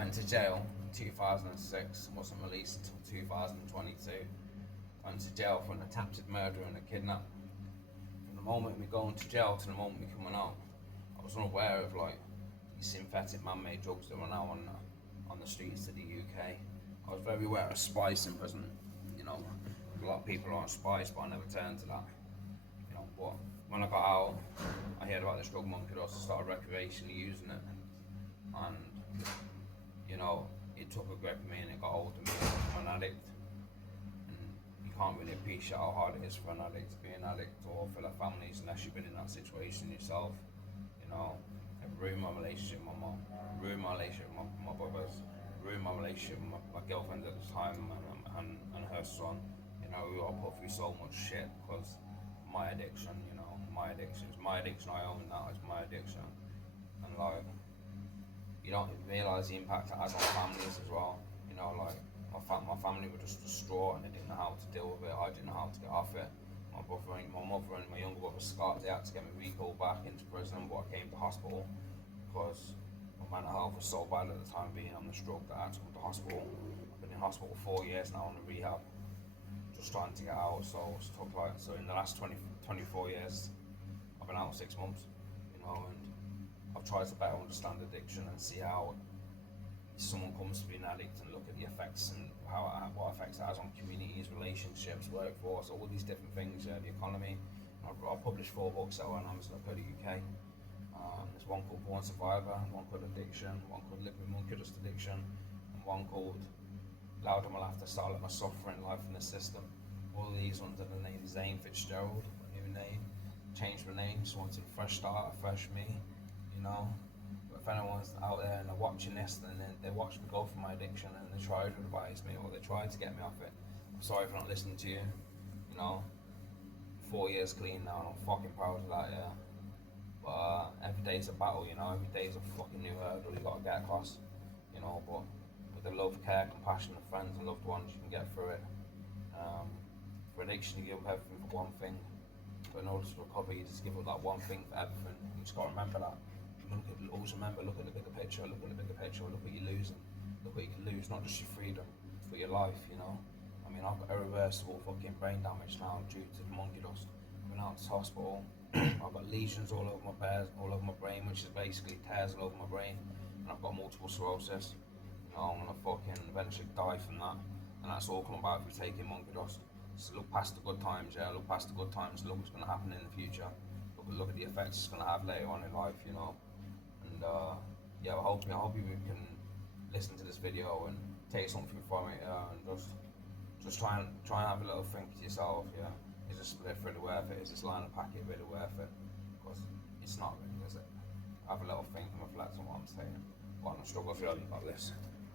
went to jail in 2006, wasn't released until 2022. Went to jail for an attempted murder and a kidnap. From the moment we going to jail to the moment we coming out, I was unaware of like these synthetic man-made drugs that were now on the streets of the UK. I was very aware of spice in prison. You know, a lot of people aren't spice, but I never turned to that. You know, but when I got out, I heard about this drug monkey dust. I started recreationally using it, and you know, it took a grip of me and it got hold of me. I'm an addict, and you can't really appreciate how hard it is for an addict to be an addict or for their families unless you've been in that situation yourself. You know, it ruined my relationship with my mom, ruined my relationship with my brothers, ruined my relationship with my girlfriend at the time and her son. You know, we all put through so much shit because my addiction, you know, my addiction. It's my addiction, I own that, it's my addiction. And like, you don't realise the impact it has on families as well. You know, like, my family were just distraught and they didn't know how to deal with it, I didn't know how to get off it. My mother and my younger brother Scott, they had to get me recalled back into prison, but I came to hospital because my mental health was so bad at the time being on this drug that I had to go to hospital. I've been in hospital 4 years now on the rehab, just trying to get out. So it's took like, so in the last 24 years, I've been out 6 months, you know, and I've tried to better understand addiction and see how someone comes to be an addict and look at the effects and what effects it has on communities, relationships, workforce, all these different things, the economy. I've published 4 books out on Amazon.co.uk. There's one called Born Survivor, one called Addiction, one called Live with Monkey Dust Addiction, and one called Louder My Laughter, Silent My Suffering, Life in the System. All these under the name Zane Fitzgerald, a new name. Changed my name, just wanted a fresh start, a fresh me, you know. But if anyone's out there and they're watching this and they watch me go through my addiction and they try to advise me or they try to get me off it, I'm sorry for not listening to you, you know. 4 years clean now and I'm fucking proud of that, yeah. But every day's a battle, you know, every day's a fucking new hurdle you gotta get across, you know, but with the love, care, compassion of friends and loved ones, you can get through it. For addiction, you give up everything for one thing, but in order to recover, you just give up that one thing for everything. You just gotta remember that. Always remember, look at the bigger picture, look at the bigger picture, look what you're losing. Look what you can lose, not just your freedom, but your life, you know. I mean, I've got irreversible fucking brain damage now due to the monkey dust. I've been out to hospital. I've got lesions all over all over my brain, which is basically tears all over my brain, and I've got multiple sclerosis. You know, I'm gonna fucking eventually die from that, and that's all come about through taking monkey dust. So look past the good times, yeah. Look past the good times. Look what's gonna happen in the future. Look at the effects it's gonna have later on in life, you know. And yeah, I hope you can listen to this video and take something from it, and just try and have a little think to yourself, yeah. Is this split really worth it? Is this line of packet really worth it? Because it's not really, is it? Have a little think and reflect on what I'm saying. But I'm not struggle if you don't got this.